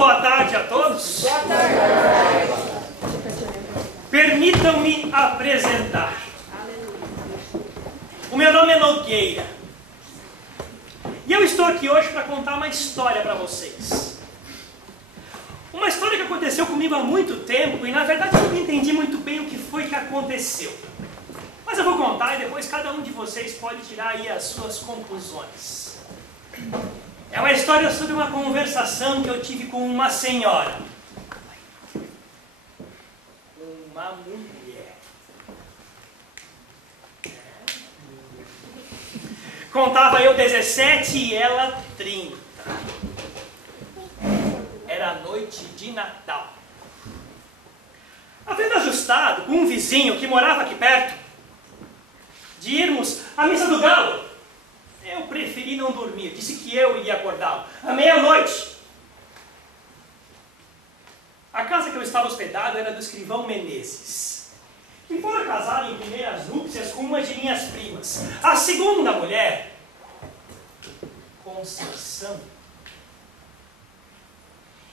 boa tarde a todos. Boa tarde. Permitam-me apresentar. O meu nome é Nogueira. E eu estou aqui hoje para contar uma história para vocês. Uma história que aconteceu comigo há muito tempo e, na verdade, eu não entendi muito bem o que foi que aconteceu. Mas eu vou contar e depois cada um de vocês pode tirar aí as suas conclusões. É uma história sobre uma conversação que eu tive com uma senhora. Uma mulher. Contava eu 17 e ela 30. Era noite de Natal. Havendo ajustado com um vizinho que morava aqui perto de irmos à missa do galo, eu preferi não dormir. Disse que eu iria acordá-lo à meia-noite. A casa que eu estava hospedado era do escrivão Menezes, que fora casado em primeiras núpcias com uma de minhas primas. A segunda mulher, Conceição.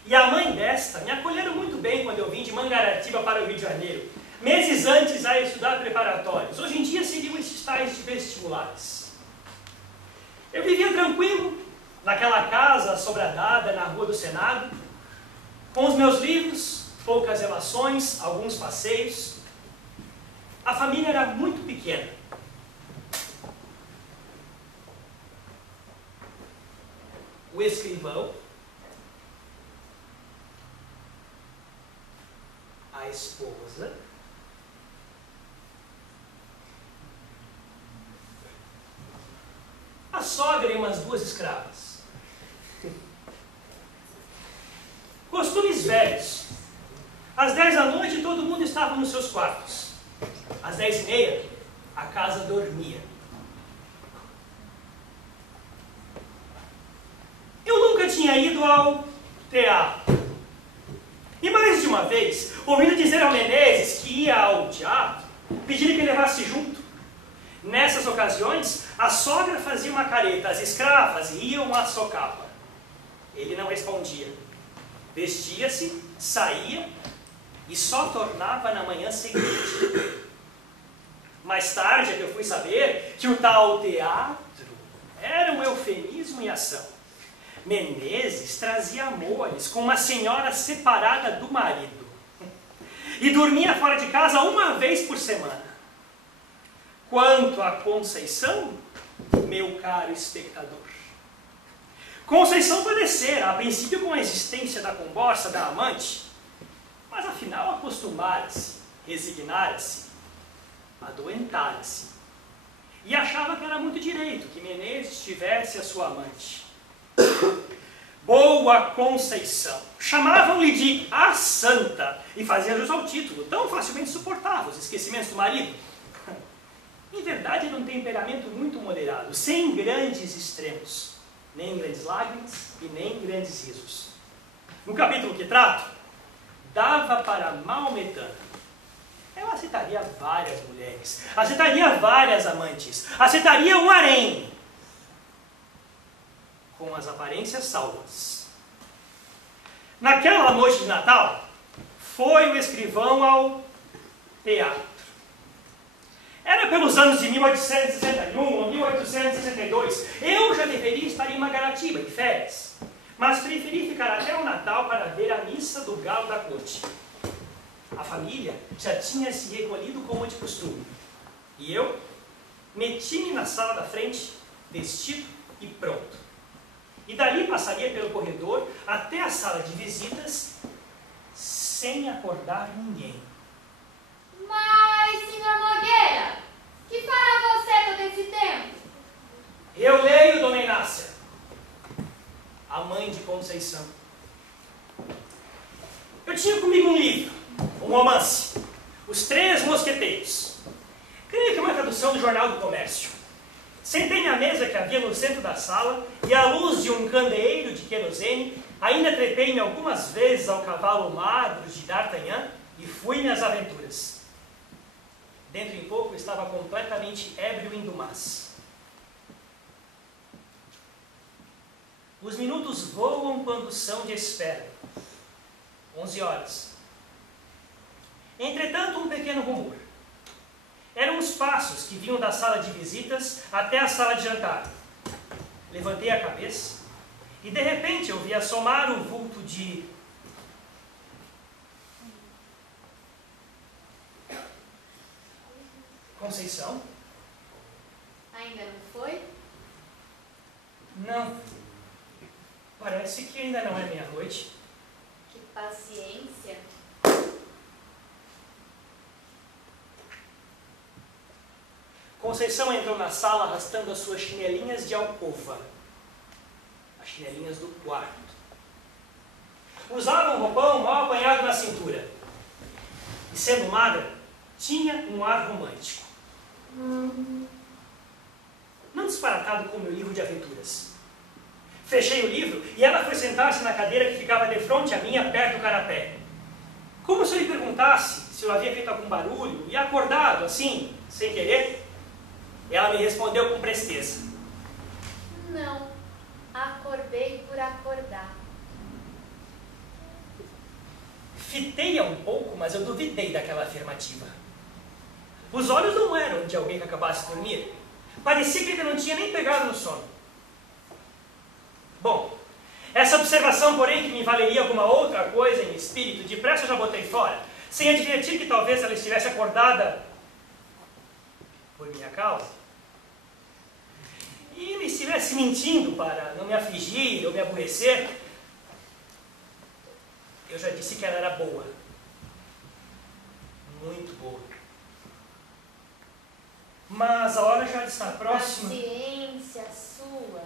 E a mãe desta me acolheram muito bem quando eu vim de Mangaratiba para o Rio de Janeiro, meses antes a estudar preparatórios. Hoje em dia seriam esses tais de vestibulares. Eu vivia tranquilo naquela casa sobradada na Rua do Senado, com os meus livros, poucas relações, alguns passeios. A família era muito pequena. O escrivão, a esposa, a sogra e umas 2 escravas. Costumes velhos. Às 10 da noite todo mundo estava nos seus quartos. Às 10h30 a casa dormia. Eu nunca tinha ido ao teatro. E mais de uma vez, ouvindo dizer ao Menezes que ia ao teatro, pedindo que ele levasse junto. Nessas ocasiões, a sogra fazia uma careta, as escravas iam à socapa. Ele não respondia. Vestia-se, saía e só tornava na manhã seguinte. Mais tarde é que eu fui saber que o tal teatro era um eufemismo em ação. Menezes trazia amores com uma senhora separada do marido e dormia fora de casa uma vez por semana. Quanto a Conceição, meu caro espectador, Conceição padecera, a princípio, com a existência da comborça da amante, mas afinal acostumara-se, resignara-se, adoentara-se, e achava que era muito direito que Menezes tivesse a sua amante. Boa Conceição! Chamavam-lhe de a Santa, e fazia jus ao título, tão facilmente suportava os esquecimentos do marido. Em verdade, era um temperamento muito moderado, sem grandes extremos, nem grandes lágrimas e nem grandes risos. No capítulo que trato, dava para Maometana. Ela aceitaria várias mulheres, aceitaria várias amantes, aceitaria um harém, com as aparências salvas. Naquela noite de Natal, foi o escrivão ao teatro. Era pelos anos de 1861 ou 1862. Eu já deveria estar em Mangaratiba, de férias, mas preferi ficar até o Natal para ver a missa do galo da corte. A família já tinha se recolhido como de costume. E eu meti-me na sala da frente, vestido e pronto. E dali passaria pelo corredor até a sala de visitas, sem acordar ninguém. Mas, senhor Nogueira, que fará você todo esse tempo? Eu leio, dona Inácia, a mãe de Conceição. Eu tinha comigo um livro, um romance, Os Três Mosqueteiros. Creio que é uma tradução do Jornal do Comércio. Sentei na mesa que havia no centro da sala e, à luz de um candeeiro de querosene, ainda trepei-me algumas vezes ao cavalo magro de D'Artagnan e fui-me às aventuras. Dentro em pouco estava completamente ébrio em Dumas. Os minutos voam quando são de espera. 11 horas. Entretanto, um pequeno rumor. Eram os passos que vinham da sala de visitas até a sala de jantar. Levantei a cabeça e, de repente, eu vi assomar o vulto de... Conceição? Ainda não foi? Não. Parece que ainda não é meia-noite. Que paciência. Conceição entrou na sala arrastando as suas chinelinhas de alcova. As chinelinhas do quarto. Usava um roupão mal apanhado na cintura. E, sendo magra, tinha um ar romântico. Não disparatado com o meu livro de aventuras. Fechei o livro e ela foi sentar-se na cadeira que ficava de frente a minha, perto do canapé. Como se eu lhe perguntasse se eu havia feito algum barulho e acordado, assim, sem querer. Ela me respondeu com presteza. Não, acordei por acordar. Fitei-a um pouco, mas eu duvidei daquela afirmativa. Os olhos não eram de alguém que acabasse de dormir. Parecia que ele não tinha nem pegado no sono. Bom, essa observação, porém, que me valeria alguma outra coisa em espírito, depressa eu já botei fora, sem advertir que talvez ela estivesse acordada por minha causa. E me estivesse mentindo para não me afligir ou me aborrecer. Eu já disse que ela era boa. Muito boa. Mas a hora já está próxima. Paciência sua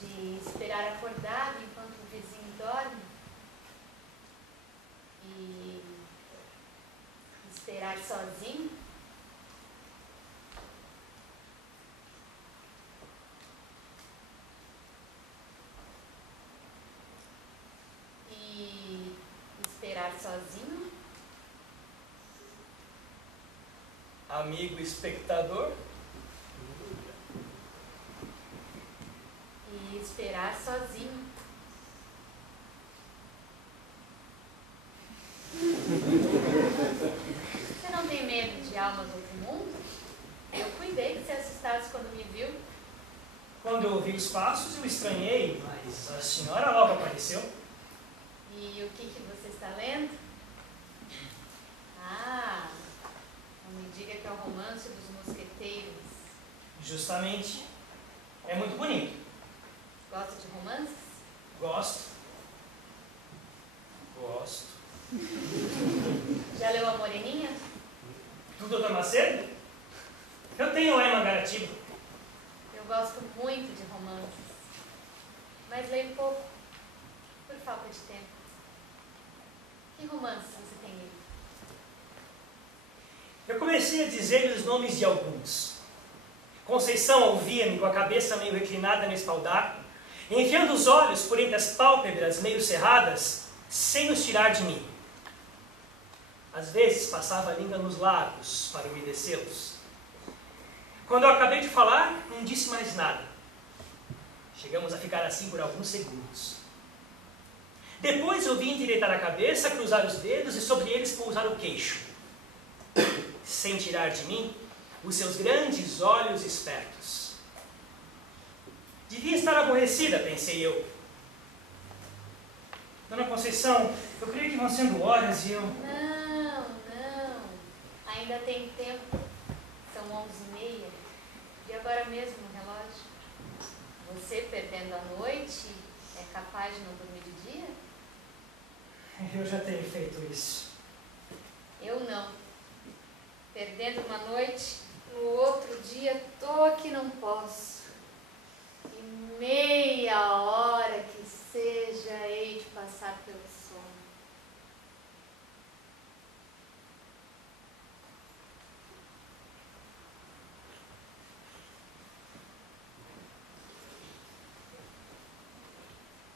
de esperar acordado enquanto o vizinho dorme e esperar sozinho. E esperar sozinho. Amigo espectador. E esperar sozinho. Você não tem medo de almas do outro mundo? Eu cuidei que você assustasse quando me viu. Quando eu ouvi os passos, eu estranhei, mas a senhora logo apareceu. E o que você está lendo? Ah, não me diga que é o Romance dos Mosqueteiros. Justamente. É muito bonito. Gosta de romances? Gosto. Gosto. Já leu A Moreninha? Do Dr. Macedo? Eu tenho lá em Mangaratiba. Eu gosto muito de romances, mas leio pouco, por falta de tempo. Que romances você tem lido? Eu comecei a dizer-lhe os nomes de alguns. Conceição ouvia-me com a cabeça meio reclinada no espaldar, enfiando os olhos por entre as pálpebras meio cerradas, sem os tirar de mim. Às vezes passava a língua nos lábios para umedecê-los. Quando eu acabei de falar, não disse mais nada. Chegamos a ficar assim por alguns segundos. Depois eu vi endireitar a cabeça, cruzar os dedos e sobre eles pousar o queixo. Sem tirar de mim os seus grandes olhos espertos. Devia estar aborrecida, pensei eu. Dona Conceição, eu creio que vão sendo horas e eu... Não, ainda tem tempo. São 11h30. E agora mesmo no relógio. Você, perdendo a noite, é capaz de não dormir de dia? Eu já tenho feito isso. Eu não. Perdendo uma noite, no outro dia, tô que não posso. E meia hora que seja, hei de passar pelo sono.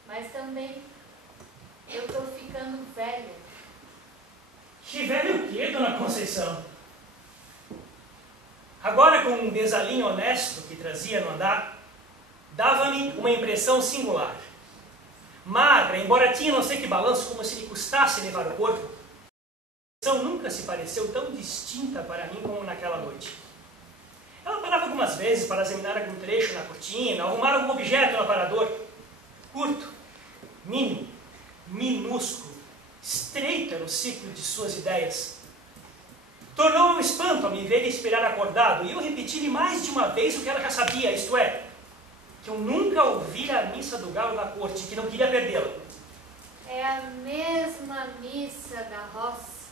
Mas também, eu tô ficando velha. Que velho o quê, Dona Conceição? Agora, com um desalinho honesto que trazia no andar, dava-me uma impressão singular. magra, embora tinha não sei que balanço, como se lhe custasse levar o corpo. A expressão nunca se pareceu tão distinta para mim como naquela noite. Ela parava algumas vezes para examinar algum trecho na cortina, arrumar algum objeto no aparador. Curto, mínimo, minúsculo, estreito no ciclo de suas ideias. Tornou um espanto a me ver esperar acordado, e eu repeti-lhe mais de uma vez o que ela já sabia, isto é, que eu nunca ouvira a missa do galo na corte, que não queria perdê-la. É a mesma missa da roça.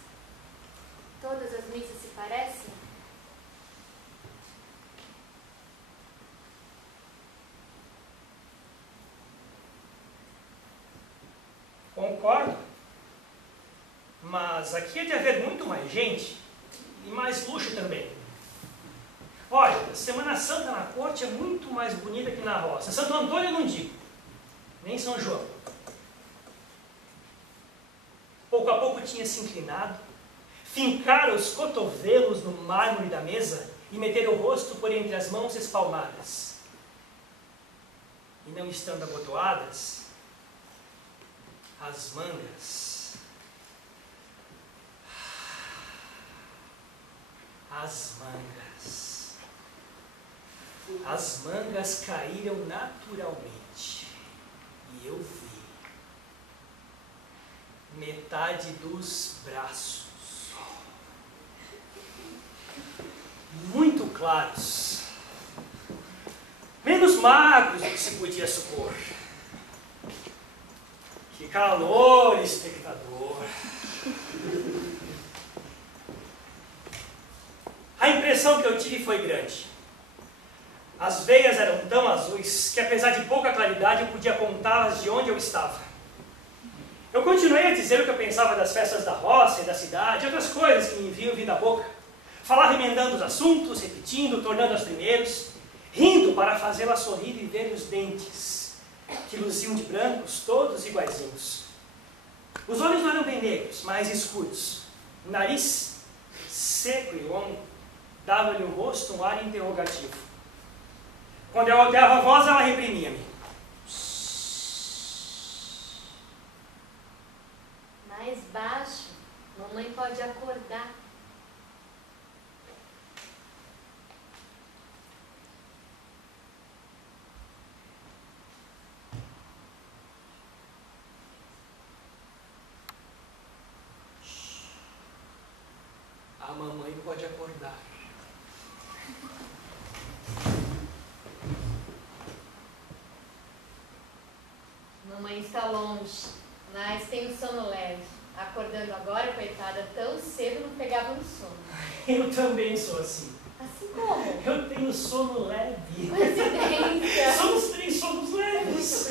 Todas as missas se parecem? Concordo. Mas aqui é de haver muito mais gente e mais luxo também. Olha, Semana Santa na corte é muito mais bonita que na roça. Santo Antônio eu não digo, nem São João. Pouco a pouco tinha se inclinado, fincara os cotovelos no mármore da mesa e meter o rosto por entre as mãos espalmadas. E não estando abotoadas, as mangas. As mangas. As mangas caíram naturalmente. E eu vi metade dos braços. Muito claros. Menos magros do que se podia supor. Que calor, espectador! A impressão que eu tive foi grande. As veias eram tão azuis que, apesar de pouca claridade, eu podia apontá-las de onde eu estava. Eu continuei a dizer o que eu pensava das festas da roça e da cidade, outras coisas que me vinham vir da boca. Falava emendando os assuntos, repetindo, tornando os primeiros, rindo para fazê-la sorrir e ver os dentes, que luziam de brancos, todos iguaizinhos. Os olhos não eram bem negros, mas escuros. O nariz, seco e longo, dava-lhe o rosto um ar interrogativo. Quando eu alterava a voz, ela reprimia-me. Mais baixo, mamãe pode acordar. A mamãe pode acordar. Mamãe está longe, mas tem um sono leve. Acordando agora, coitada, tão cedo não pegava no sono. Eu também sou assim. Assim como? Eu tenho sono leve. Coincidência. Somos 3 sonos leves.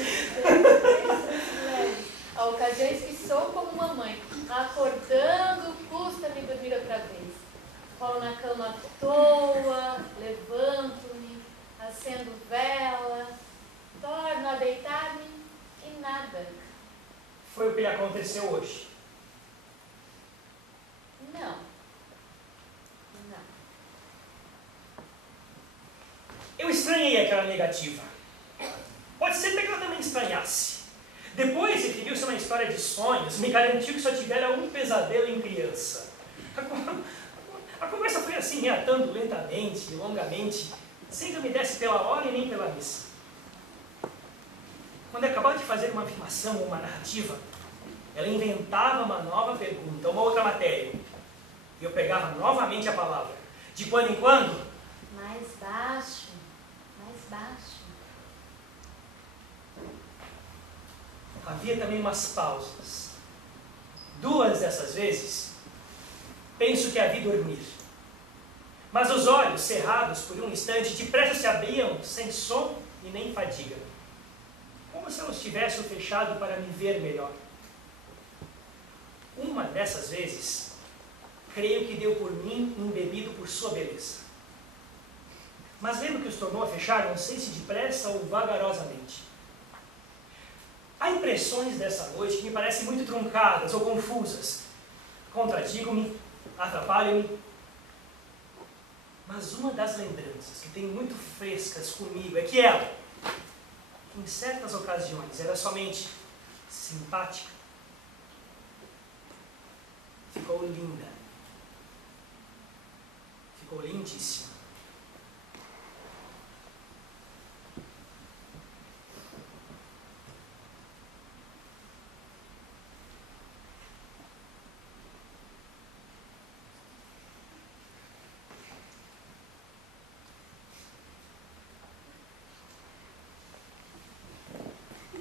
Há ocasiões que sou como mamãe. Acordando, custa-me dormir outra vez. Rolo na cama à toa, levanto-me, acendo vela, torno a deitar-me e nada. Foi o que lhe aconteceu hoje. Não. Eu estranhei aquela negativa. Pode ser até que ela também estranhasse. Depois referiu-se a uma história de sonhos, me garantiu que só tivera um pesadelo em criança. A conversa foi assim, reatando lentamente e longamente, sem que eu me desse pela hora e nem pela missa. Quando acabava de fazer uma afirmação ou uma narrativa, ela inventava uma nova pergunta, uma outra matéria. E eu pegava novamente a palavra. De quando em quando... Mais baixo, mais baixo. Havia também umas pausas. 2 dessas vezes, penso que a vi dormir. Mas os olhos, cerrados por um instante, depressa se abriam, sem sono e nem fadiga. Como se eu os tivesse fechado para me ver melhor. Uma dessas vezes, creio que deu por mim embebido por sua beleza. Mas lembro que os tornou a fechar, não sei se depressa ou vagarosamente. Há impressões dessa noite que me parecem muito truncadas ou confusas. Contradigo-me, atrapalham-me. Mas uma das lembranças que tenho muito frescas comigo é que ela, em certas ocasiões, era somente simpática. Ficou linda. Ficou lindíssima.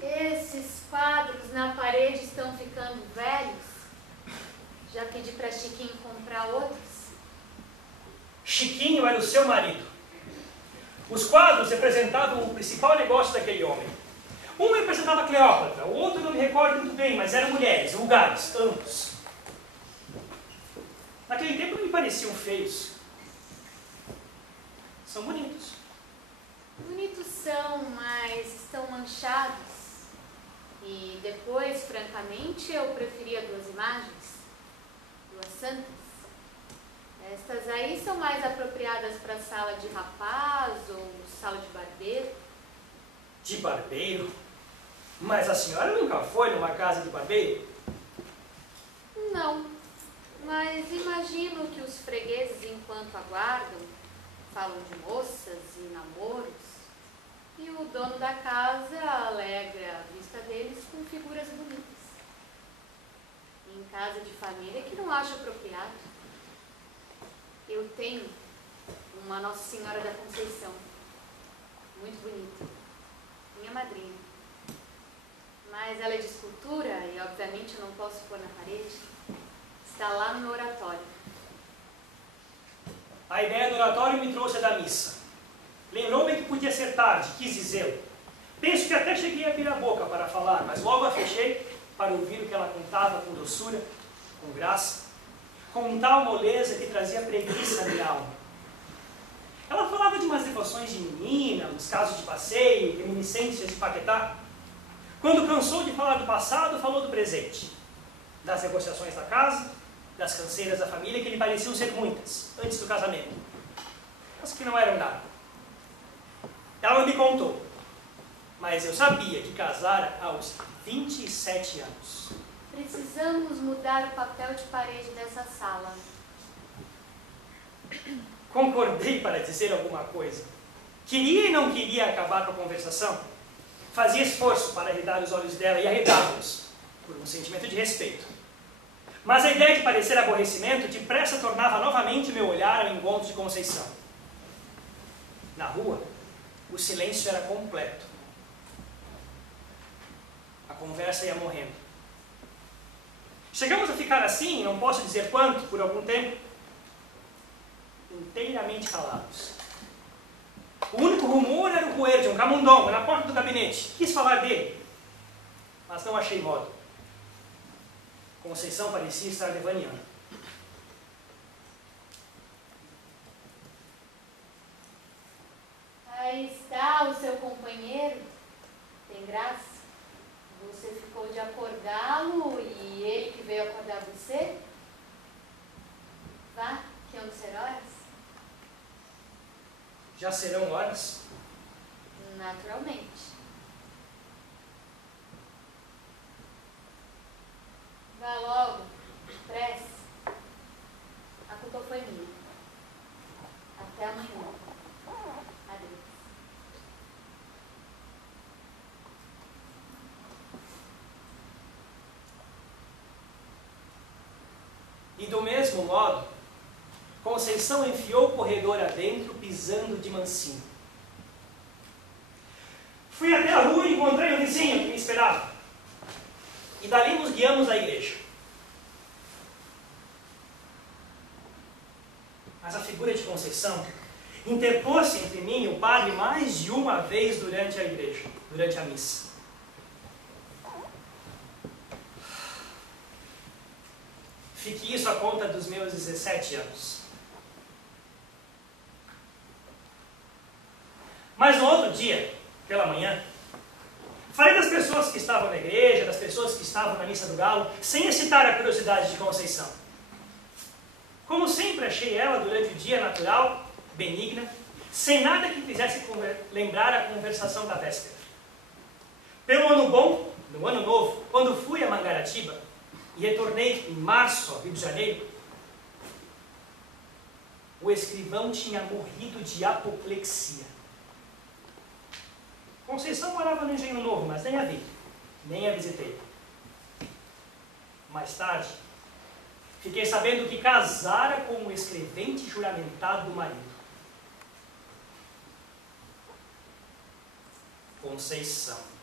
Esses quadros na parede estão ficando velhos. Já pedi para Chiquinho comprar outros. Chiquinho era o seu marido. Os quadros representavam o principal negócio daquele homem. Um representava Cleópatra, o outro não me recordo muito bem, mas eram mulheres, vulgares, ambos. Naquele tempo não me pareciam feios. São bonitos. Bonitos são, mas estão manchados. E depois, francamente, eu preferia duas imagens, duas santas. Estas aí são mais apropriadas para sala de rapaz ou sala de barbeiro. De barbeiro? Mas a senhora nunca foi numa casa de barbeiro? Não, mas imagino que os fregueses, enquanto aguardam, falam de moças e namoros. E o dono da casa alegra a vista deles com figuras bonitas. Em casa de família que não acho apropriado. Eu tenho uma Nossa Senhora da Conceição, muito bonita, minha madrinha. Mas ela é de escultura e obviamente eu não posso pôr na parede. Está lá no meu oratório. A ideia do oratório me trouxe a da missa. Lembrou-me que podia ser tarde, quis dizê-lo. Penso que até cheguei a abrir a boca para falar, mas logo a fechei para ouvir o que ela contava com doçura, com graça, com tal moleza que trazia preguiça à minha alma. Ela falava de umas devoções de menina, uns casos de passeio, reminiscências de Paquetá. Quando cansou de falar do passado, falou do presente, das negociações da casa, das canseiras da família, que lhe pareciam ser muitas, antes do casamento, mas que não eram nada. Ela não me contou, mas eu sabia que casara aos 27 anos. Precisamos mudar o papel de parede dessa sala. Concordei para dizer alguma coisa. Queria e não queria acabar com a conversação. Fazia esforço para arredar os olhos dela e arredava-os, por um sentimento de respeito. Mas a ideia de parecer aborrecimento depressa tornava novamente meu olhar ao encontro de Conceição. Na rua, o silêncio era completo. A conversa ia morrendo. Chegamos a ficar assim, não posso dizer quanto, por algum tempo, inteiramente calados. O único rumor era o ruer de um camundongo na porta do gabinete. Quis falar dele, mas não achei modo. Conceição parecia estar devaneando. Aí está o seu companheiro. Tem graça? Você ficou de acordá-lo e ele que veio acordar você? Vá, que vão ser horas? Já serão horas? Naturalmente. Vá logo, depressa. A culpa foi minha. Até amanhã. Adeus. E do mesmo modo, Conceição enfiou o corredor adentro, pisando de mansinho. Fui até a rua e encontrei o vizinho que me esperava. E dali nos guiamos à igreja. Mas a figura de Conceição interpôs-se entre mim e o padre mais de uma vez durante a igreja, durante a missa. Fique isso a conta dos meus 17 anos. Mas no outro dia, pela manhã, falei das pessoas que estavam na igreja, das pessoas que estavam na missa do galo, sem excitar a curiosidade de Conceição. Como sempre, achei ela durante o dia natural, benigna, sem nada que fizesse lembrar a conversação da véspera. Pelo ano bom, No ano novo, quando fui a Mangaratiba e retornei em março ao Rio de Janeiro, o escrivão tinha morrido de apoplexia. Conceição morava no Engenho Novo, mas nem a vi, nem a visitei. Mais tarde, fiquei sabendo que casara com o escrevente juramentado do marido. Conceição.